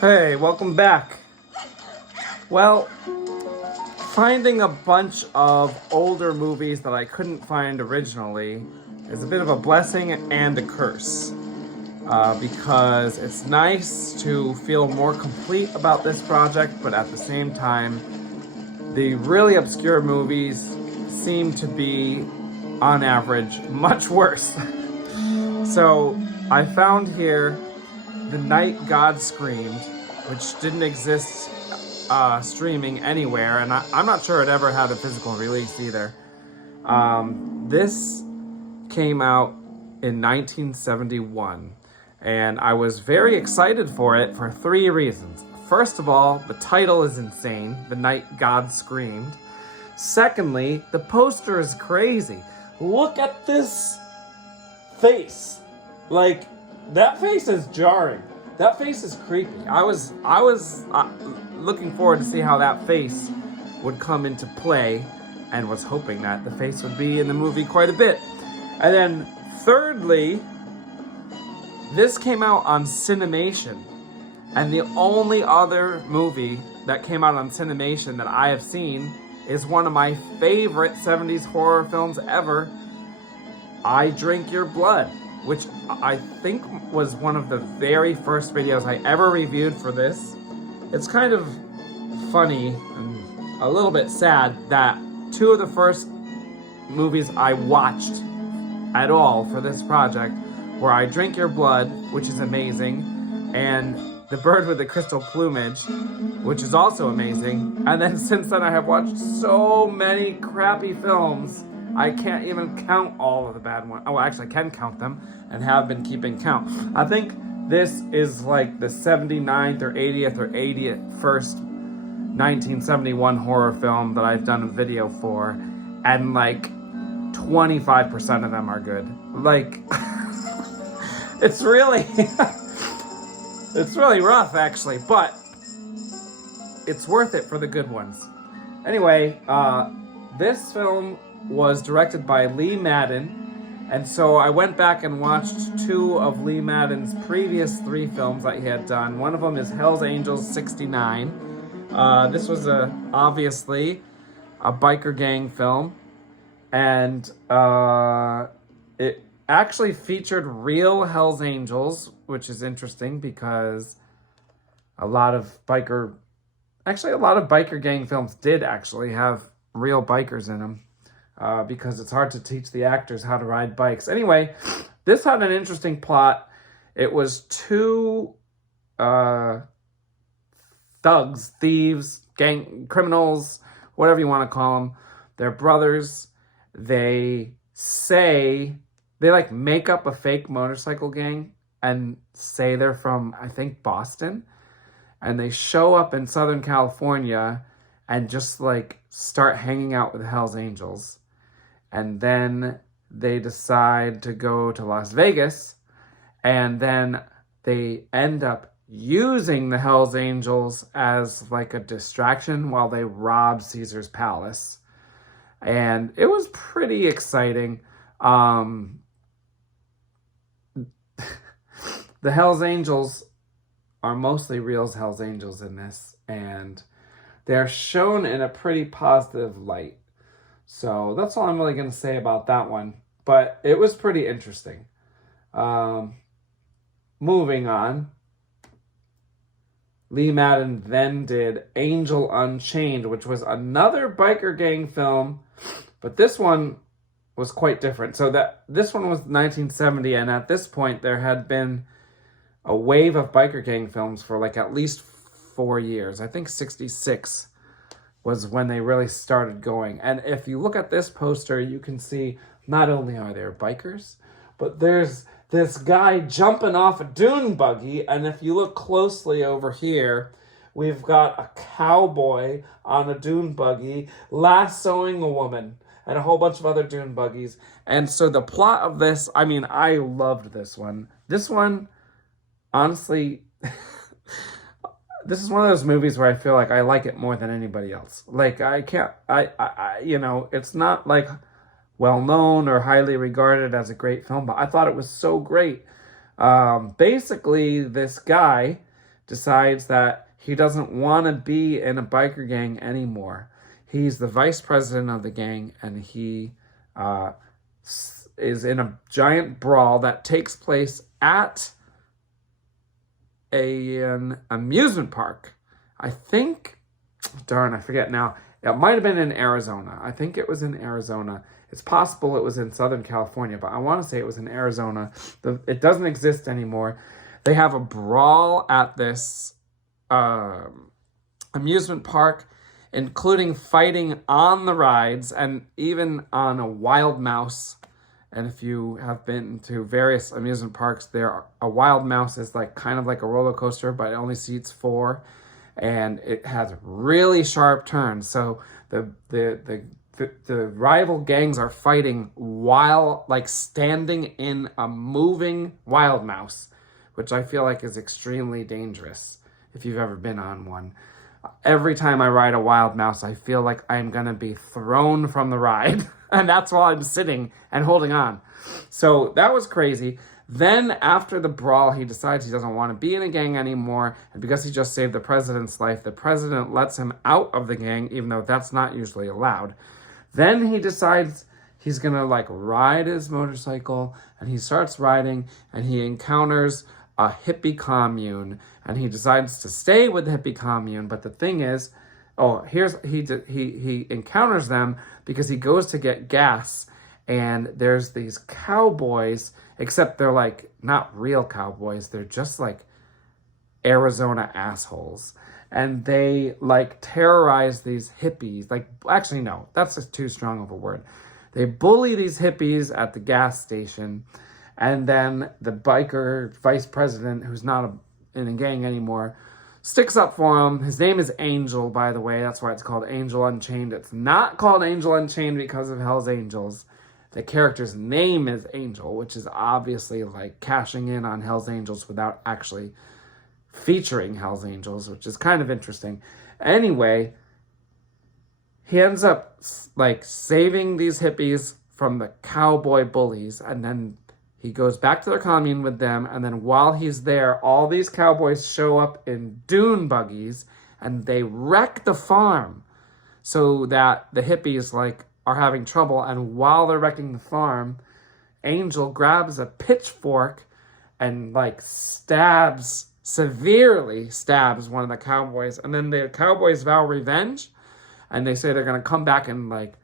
Hey, welcome back. Well, finding a bunch of older movies that I couldn't find originally is a bit of a blessing and a curse. Because it's nice to feel more complete about this project, but at the same time, the really obscure movies seem to be, on average, much worse. So I found here The Night God Screamed, which didn't exist streaming anywhere, and I'm not sure it ever had a physical release either. This came out in 1971, and I was very excited for it for three reasons. First of all, the title is insane, The Night God Screamed. Secondly, the poster is crazy. Look at this face. Like, that face is jarring. That face is creepy. I was looking forward to see how that face would come into play, and was hoping that the face would be in the movie quite a bit. And then thirdly, this came out on Cinemation, and the only other movie that came out on Cinemation that I have seen is one of my favorite 70s horror films ever, I Drink Your Blood, which I think was one of the very first videos I ever reviewed for this. It's kind of funny and a little bit sad that two of the first movies I watched at all for this project were I Drink Your Blood, which is amazing, and The Bird with the Crystal Plumage, which is also amazing. And then since then I have watched so many crappy films, I can't even count all of the bad ones. Oh, actually I can count them and have been keeping count. I think this is like the 79th or 80th or 81st 1971 horror film that I've done a video for, and like 25% of them are good. Like, it's really it's really rough actually, but it's worth it for the good ones. Anyway, this film was directed by Lee Madden, and so I went back and watched two of Lee Madden's previous three films that he had done. One of them is Hell's Angels 69. This was obviously a biker gang film, and it actually featured real Hell's Angels, which is interesting because a lot of biker gang films did actually have real bikers in them. Because it's hard to teach the actors how to ride bikes. Anyway, this had an interesting plot. It was two thugs, thieves, gang criminals, whatever you want to call them. They're brothers. They like make up a fake motorcycle gang and say they're from, I think, Boston. And they show up in Southern California and just like start hanging out with Hell's Angels. And then they decide to go to Las Vegas, and then they end up using the Hells Angels as like a distraction while they rob Caesar's Palace. And it was pretty exciting. The Hells Angels are mostly real Hells Angels in this, and they're shown in a pretty positive light. So that's all I'm really going to say about that one. But it was pretty interesting. Moving on. Lee Madden then did Angel Unchained, which was another biker gang film. But this one was quite different. So this one was 1970, and at this point there had been a wave of biker gang films for like at least 4 years. I think 66 was when they really started going. And if you look at this poster, you can see not only are there bikers, but there's this guy jumping off a dune buggy. And if you look closely over here, we've got a cowboy on a dune buggy lassoing a woman and a whole bunch of other dune buggies. And so the plot of this, I mean, I loved this one. This one, honestly, this is one of those movies where I feel like I like it more than anybody else. Like, it's not like well-known or highly regarded as a great film, but I thought it was so great. Basically, this guy decides that he doesn't want to be in a biker gang anymore. He's the vice president of the gang, and he is in a giant brawl that takes place at an amusement park. I think, darn, I forget now. It might have been in Arizona. I think it was in Arizona. It's possible it was in Southern California, but I want to say it was in Arizona. It doesn't exist anymore. They have a brawl at this amusement park, including fighting on the rides and even on a wild mouse. And if you have been to various amusement parks, a wild mouse is like kind of like a roller coaster, but it only seats 4, and it has really sharp turns. So the rival gangs are fighting while like standing in a moving wild mouse, which I feel like is extremely dangerous if you've ever been on one. Every time I ride a wild mouse, I feel like I'm going to be thrown from the ride. And that's while I'm sitting and holding on. So that was crazy. Then after the brawl, he decides he doesn't want to be in a gang anymore. And because he just saved the president's life, the president lets him out of the gang, even though that's not usually allowed. Then he decides he's going to like ride his motorcycle, and he starts riding, and he encounters a hippie commune, and he decides to stay with the hippie commune. But the thing is, he encounters them because he goes to get gas, and there's these cowboys, except they're like not real cowboys. They're just like Arizona assholes. And they like terrorize these hippies. Like, actually, no, that's just too strong of a word. They bully these hippies at the gas station. And then the biker vice president, who's not in a gang anymore, sticks up for him. His name is Angel, by the way. That's why it's called Angel Unchained. It's not called Angel Unchained because of Hell's Angels. The character's name is Angel, which is obviously like cashing in on Hell's Angels without actually featuring Hell's Angels, which is kind of interesting. Anyway, he ends up like saving these hippies from the cowboy bullies, and then he goes back to their commune with them, and then while he's there, all these cowboys show up in dune buggies, and they wreck the farm so that the hippies like are having trouble. And while they're wrecking the farm, Angel grabs a pitchfork and like severely stabs one of the cowboys. And then the cowboys vow revenge, and they say they're going to come back and like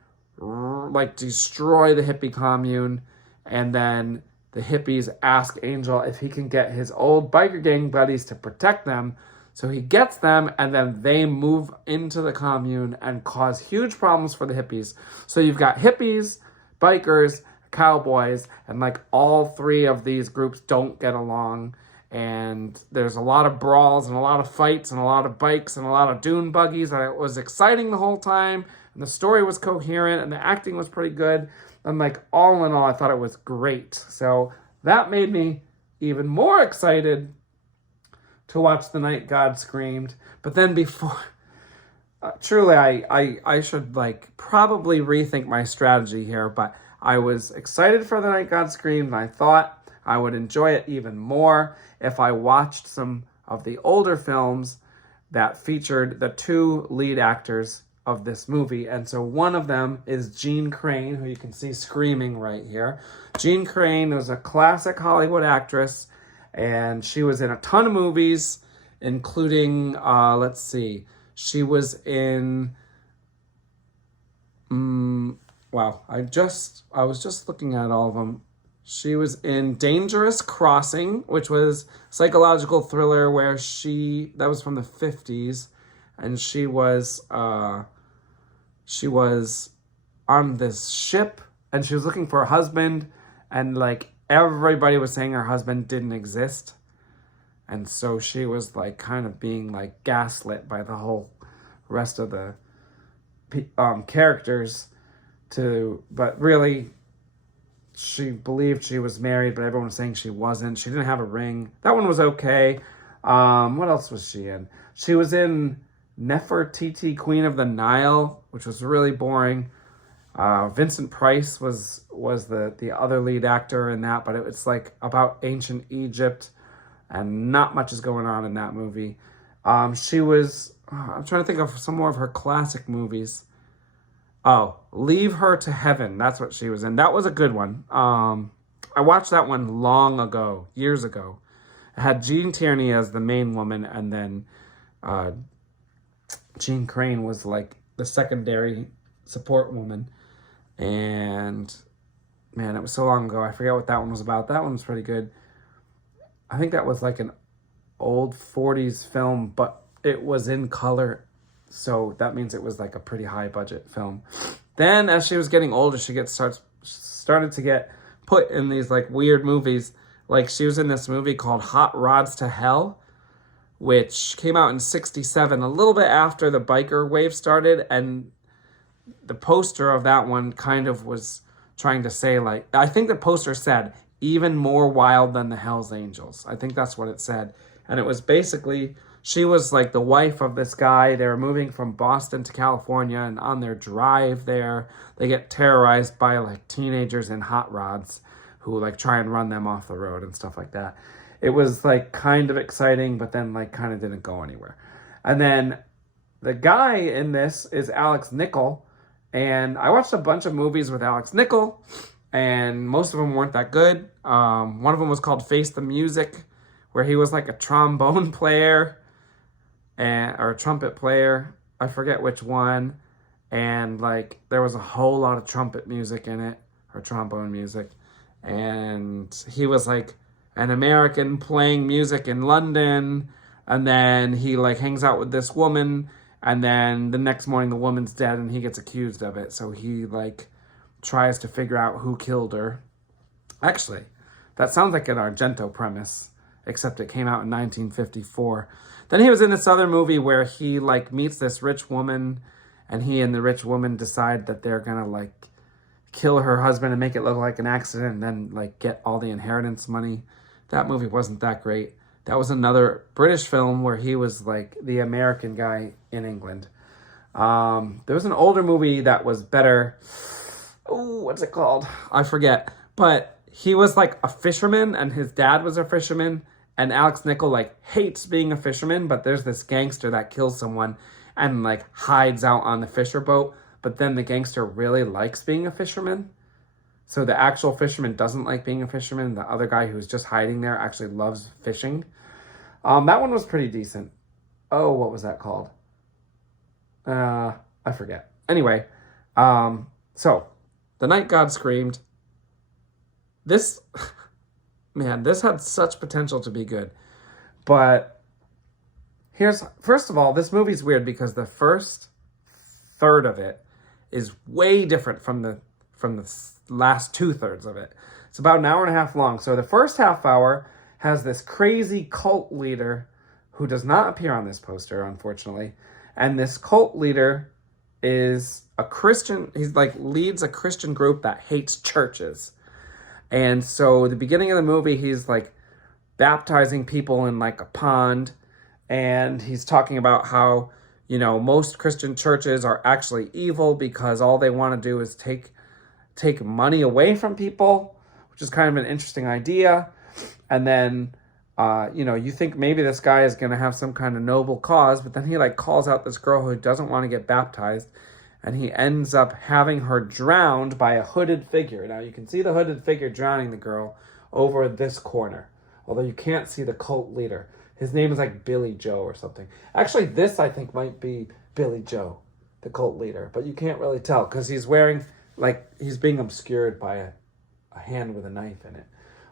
destroy the hippie commune. And then the hippies ask Angel if he can get his old biker gang buddies to protect them. So he gets them, and then they move into the commune and cause huge problems for the hippies. So you've got hippies, bikers, cowboys, and like all 3 of these groups don't get along. And there's a lot of brawls and a lot of fights and a lot of bikes and a lot of dune buggies. And it was exciting the whole time. And the story was coherent and the acting was pretty good. And like all in all, I thought it was great. So that made me even more excited to watch The Night God Screamed. But then before, truly, I should like probably rethink my strategy here. But I was excited for The Night God Screamed, and I thought I would enjoy it even more if I watched some of the older films that featured the 2 lead actors of this movie. And so one of them is Jean Crane, who you can see screaming right here. Jean Crane was a classic Hollywood actress, and she was in a ton of movies, including, let's see, she was in, wow, I was just looking at all of them. She was in Dangerous Crossing, which was a psychological thriller where that was from the 50s, and she was on this ship, and she was looking for a husband, and like everybody was saying her husband didn't exist. And so she was like kind of being like gaslit by the whole rest of the characters but really she believed she was married, but everyone was saying she wasn't. She didn't have a ring. That one was okay. What else was she in? She was in Nefertiti, Queen of the Nile, which was really boring. Vincent Price was the other lead actor in that, but it's like about ancient Egypt. and not much is going on in that movie. I'm trying to think of some more of her classic movies. Oh, Leave Her to Heaven. That's what she was in. That was a good one. I watched that one long ago, years ago. It had Jean Tierney as the main woman, and then Jean Crane was like the secondary support woman. And man, it was so long ago. I forget what that one was about. That one was pretty good. I think that was like an old 40s film, but it was in color. So that means it was like a pretty high budget film. Then as she was getting older, she started to get put in these like weird movies. Like she was in this movie called Hot Rods to Hell, which came out in 1967, a little bit after the biker wave started. And the poster of that one kind of was trying to say, like, I think the poster said, even more wild than the Hells Angels. I think that's what it said. And it was basically, she was like the wife of this guy. They were moving from Boston to California, and on their drive there, they get terrorized by like teenagers in hot rods who like try and run them off the road and stuff like that. It was like kind of exciting, but then like kind of didn't go anywhere. And then the guy in this is Alex Nichol. And I watched a bunch of movies with Alex Nichol, and most of them weren't that good. One of them was called Face the Music, where he was like a trombone player or a trumpet player. I forget which one. And like there was a whole lot of trumpet music in it, or trombone music. And he was like an American playing music in London, and then he like hangs out with this woman, and then the next morning the woman's dead and he gets accused of it. So he like tries to figure out who killed her. Actually, that sounds like an Argento premise, except it came out in 1954. Then he was in this other movie where he like meets this rich woman, and he and the rich woman decide that they're gonna like kill her husband and make it look like an accident, and then like get all the inheritance money. That movie wasn't that great. That was another British film where he was like the American guy in England. There was an older movie that was better. Oh, what's it called? I forget. But he was like a fisherman, and his dad was a fisherman, and Alex Nichol like hates being a fisherman, but there's this gangster that kills someone and like hides out on the fisher boat. But then the gangster really likes being a fisherman. So the actual fisherman doesn't like being a fisherman. The other guy who's just hiding there actually loves fishing. That one was pretty decent. Oh, what was that called? I forget. Anyway, so The Night God Screamed. This, man, this had such potential to be good. But first of all, this movie's weird because the first third of it is way different from the last 2/3 of it. It's about an hour and a half long. So the first half hour has this crazy cult leader who does not appear on this poster, unfortunately. And this cult leader is a Christian. He's like leads a Christian group that hates churches. And so the beginning of the movie, he's like baptizing people in like a pond. And he's talking about how, you know, most Christian churches are actually evil because all they want to do is take money away from people, which is kind of an interesting idea. And then, you know, you think maybe this guy is going to have some kind of noble cause, but then he like calls out this girl who doesn't want to get baptized, and he ends up having her drowned by a hooded figure. Now you can see the hooded figure drowning the girl over this corner, although you can't see the cult leader. His name is like Billy Joe or something. Actually, this I think might be Billy Joe, the cult leader, but you can't really tell because he's wearing, like, he's being obscured by a hand with a knife in it.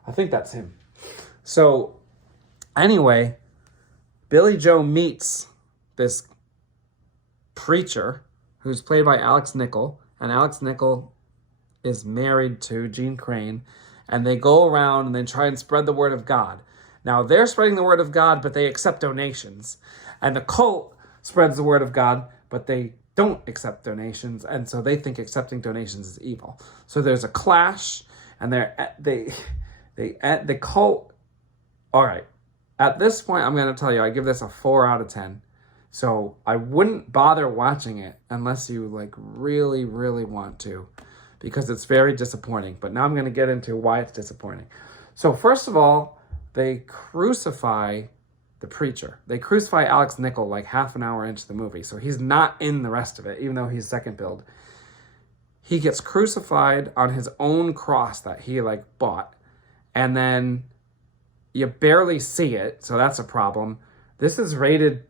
I think that's him. So, anyway, Billy Joe meets this preacher who's played by Alex Nichol, and Alex Nichol is married to Jean Crane, and they go around and they try and spread the word of God. Now, they're spreading the word of God, but they accept donations. And the cult spreads the word of God, but they don't accept donations, and so they think accepting donations is evil. So there's a clash, and the cult. All right, at this point, I'm going to tell you, I give this a 4 out of 10. So I wouldn't bother watching it unless you like really, really want to, because it's very disappointing. But now I'm going to get into why it's disappointing. So first of all, they crucify the preacher. They crucify Alex Nichol like half an hour into the movie. So he's not in the rest of it, even though he's second build. He gets crucified on his own cross that he like bought. And then you barely see it. So that's a problem. This is rated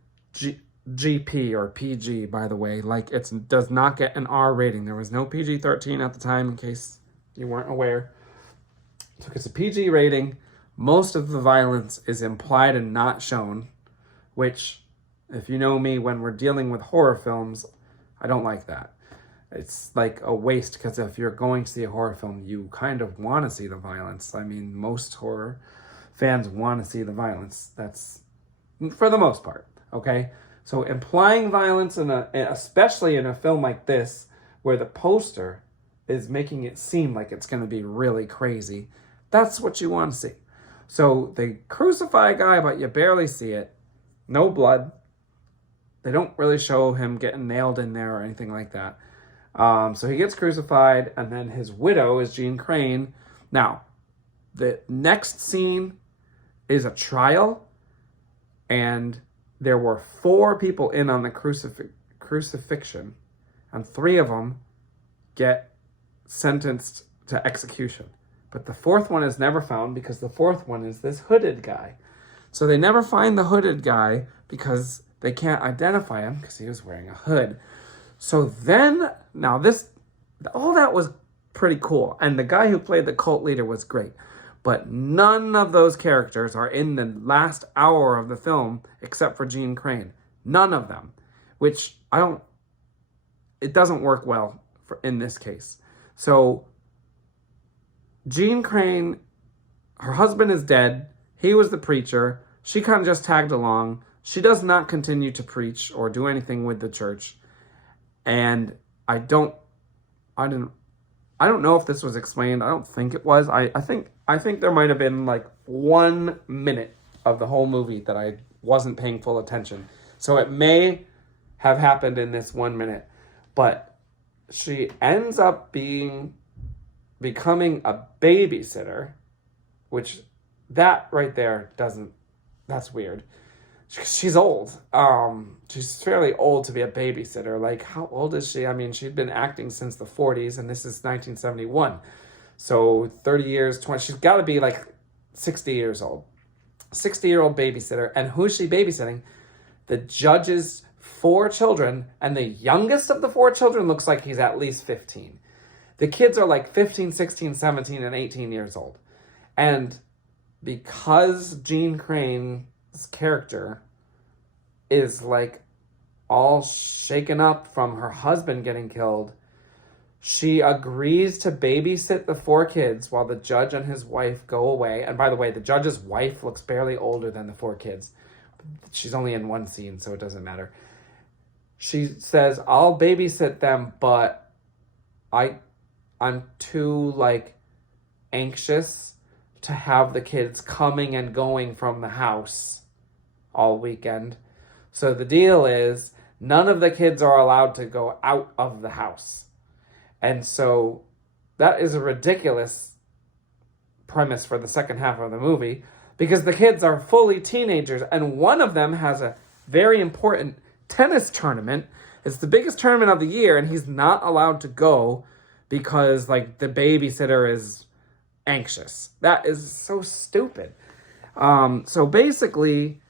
GP or PG, by the way. Like, it does not get an R rating. There was no PG-13 at the time, in case you weren't aware. So it's a PG rating. Most of the violence is implied and not shown, which, if you know me, when we're dealing with horror films, I don't like that. It's like a waste, because if you're going to see a horror film, you kind of want to see the violence. I mean, most horror fans want to see the violence. That's for the most part, okay? So implying violence, especially in a film like this, where the poster is making it seem like it's going to be really crazy, that's what you want to see. So they crucify a guy, but you barely see it. No blood. They don't really show him getting nailed in there or anything like that. So he gets crucified, and then his widow is Jean Crane. Now, the next scene is a trial, and there were 4 people in on the crucifixion, and 3 of them get sentenced to execution. But the 4th one is never found, because the 4th one is this hooded guy. So they never find the hooded guy because they can't identify him because he was wearing a hood. So then, now all that was pretty cool. And the guy who played the cult leader was great. But none of those characters are in the last hour of the film except for Jean Crane. None of them. Which it doesn't work well in this case. So Jean Crane, her husband is dead. He was the preacher. She kind of just tagged along. She does not continue to preach or do anything with the church. And I don't know if this was explained. I don't think it was. I think there might have been like 1 minute of the whole movie that I wasn't paying full attention. So it may have happened in this 1 minute. But she ends up becoming a babysitter, which that right there that's weird. She's old. She's fairly old to be a babysitter. Like, how old is she? I mean, she'd been acting since the 40s, and this is 1971. So 30 years, 20, she's got to be like 60 years old. 60-year-old babysitter. And who's she babysitting? The judge's 4 children, and the youngest of the 4 children looks like he's at least 15. The kids are like 15, 16, 17, and 18 years old. And because Jean Crane's character is like all shaken up from her husband getting killed, she agrees to babysit the 4 kids while the judge and his wife go away. And by the way, the judge's wife looks barely older than the 4 kids. She's only in 1 scene, so it doesn't matter. She says, I'll babysit them, but I'm too like anxious to have the kids coming and going from the house all weekend. So the deal is none of the kids are allowed to go out of the house. And so that is a ridiculous premise for the second half of the movie, because the kids are fully teenagers, and one of them has a very important tennis tournament. It's the biggest tournament of the year, and he's not allowed to go because like the babysitter is anxious. That is so stupid. So basically,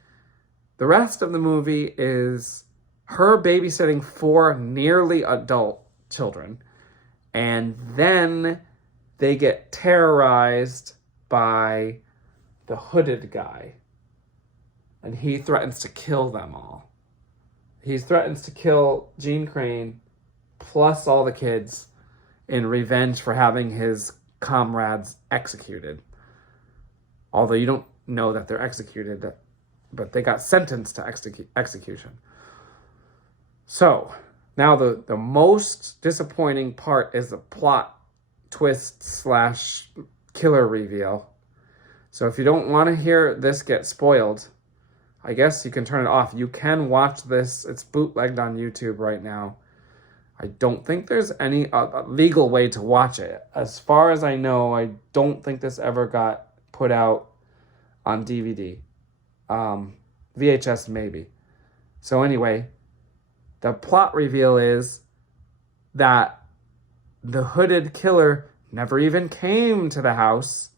the rest of the movie is her babysitting 4 nearly adult children, and then they get terrorized by the hooded guy, and he threatens to kill them all. He threatens to kill Jean Crane plus all the kids in revenge for having his comrades executed. Although you don't know that they're executed, but they got sentenced to execution. So now the most disappointing part is the plot twist / killer reveal. So if you don't want to hear this get spoiled, I guess you can turn it off. You can watch this. It's bootlegged on YouTube right now. I don't think there's any legal way to watch it. As far as I know, I don't think this ever got put out on DVD. VHS maybe. So anyway, the plot reveal is that the hooded killer never even came to the house,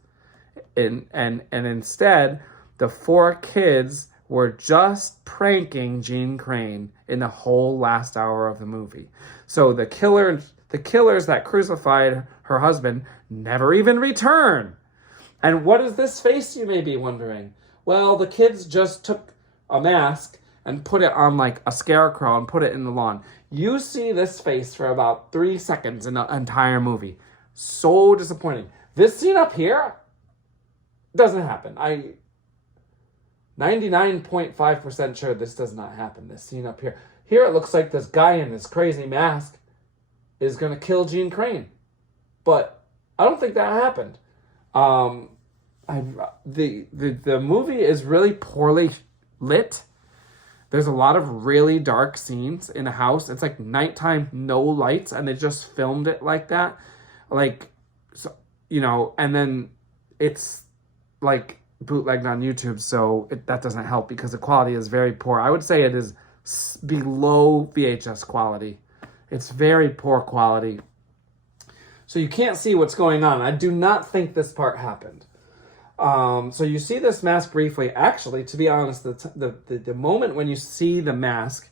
and instead the 4 kids were just pranking Jean Crane in the whole last hour of the movie. So the killers that crucified her husband never even return. And what is this face, you may be wondering? Well, the kids just took a mask and put it on like a scarecrow and put it in the lawn. You see this face for about 3 seconds in the entire movie. So disappointing. This scene up here doesn't happen. 99.5% sure this does not happen, this scene up here. Here it looks like this guy in this crazy mask is going to kill Jean Crane. But I don't think that happened. The movie is really poorly lit. There's a lot of really dark scenes in a house. It's like nighttime, no lights, and they just filmed it like that. Like, so, you know, and then it's like bootlegged on YouTube, so that doesn't help because the quality is very poor. I would say it is below VHS quality. It's very poor quality. So you can't see what's going on. I do not think this part happened. So you see this mask briefly. Actually, to be honest, the moment when you see the mask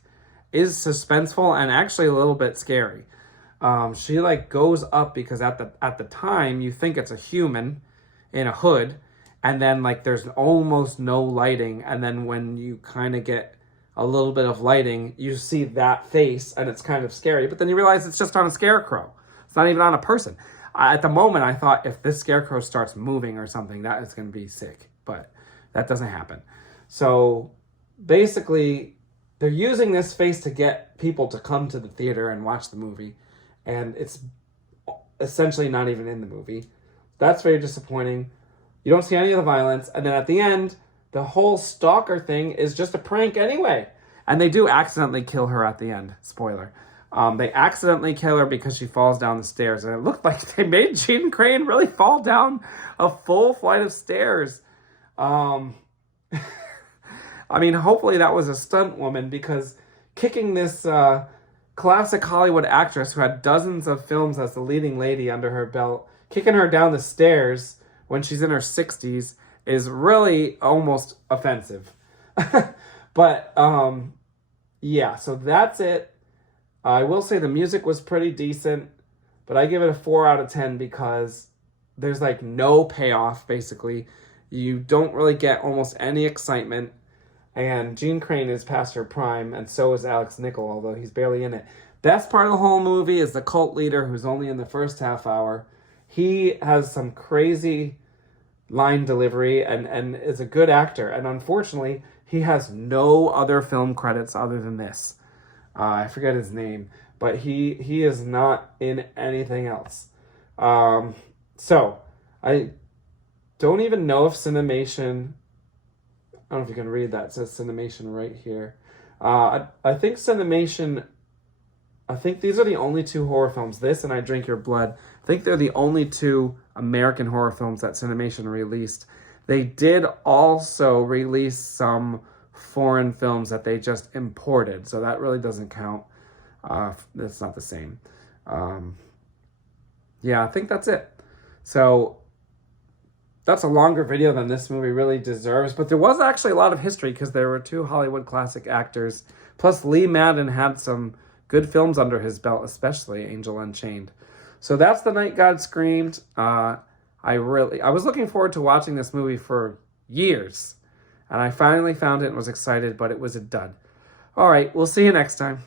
is suspenseful and actually a little bit scary. She like goes up because at the time you think it's a human in a hood, and then like there's almost no lighting, and then when you kind of get a little bit of lighting, you see that face, and it's kind of scary. But then you realize it's just on a scarecrow. It's not even on a person. At the moment, I thought if this scarecrow starts moving or something, that is going to be sick. But that doesn't happen. So basically, they're using this face to get people to come to the theater and watch the movie. And it's essentially not even in the movie. That's very disappointing. You don't see any of the violence. And then at the end, the whole stalker thing is just a prank anyway. And they do accidentally kill her at the end. Spoiler. They accidentally kill her because she falls down the stairs. And it looked like they made Jean Crane really fall down a full flight of stairs. I mean, hopefully that was a stunt woman, because kicking this classic Hollywood actress who had dozens of films as the leading lady under her belt, kicking her down the stairs when she's in her 60s is really almost offensive. But yeah, so that's it. I will say the music was pretty decent, but I give it a 4 out of 10 because there's like no payoff, basically. You don't really get almost any excitement, and Jean Crane is past her prime, and so is Alex Nichol, although he's barely in it. Best part of the whole movie is the cult leader, who's only in the first half hour. He has some crazy line delivery and is a good actor, and unfortunately, he has no other film credits other than this. I forget his name, but he is not in anything else. So, I don't even know if Cinemation... I don't know if you can read that. It says Cinemation right here. I think Cinemation... I think these are the only 2 horror films. This and I Drink Your Blood. I think they're the only 2 American horror films that Cinemation released. They did also release some foreign films that they just imported, so that really doesn't count. It's not the same. Yeah, I think that's it. So that's a longer video than this movie really deserves, but there was actually a lot of history because there were 2 Hollywood classic actors, plus Lee Madden had some good films under his belt, especially Angel Unchained. So that's The Night God Screamed. I was looking forward to watching this movie for years, and I finally found it and was excited, but it was a dud. All right, we'll see you next time.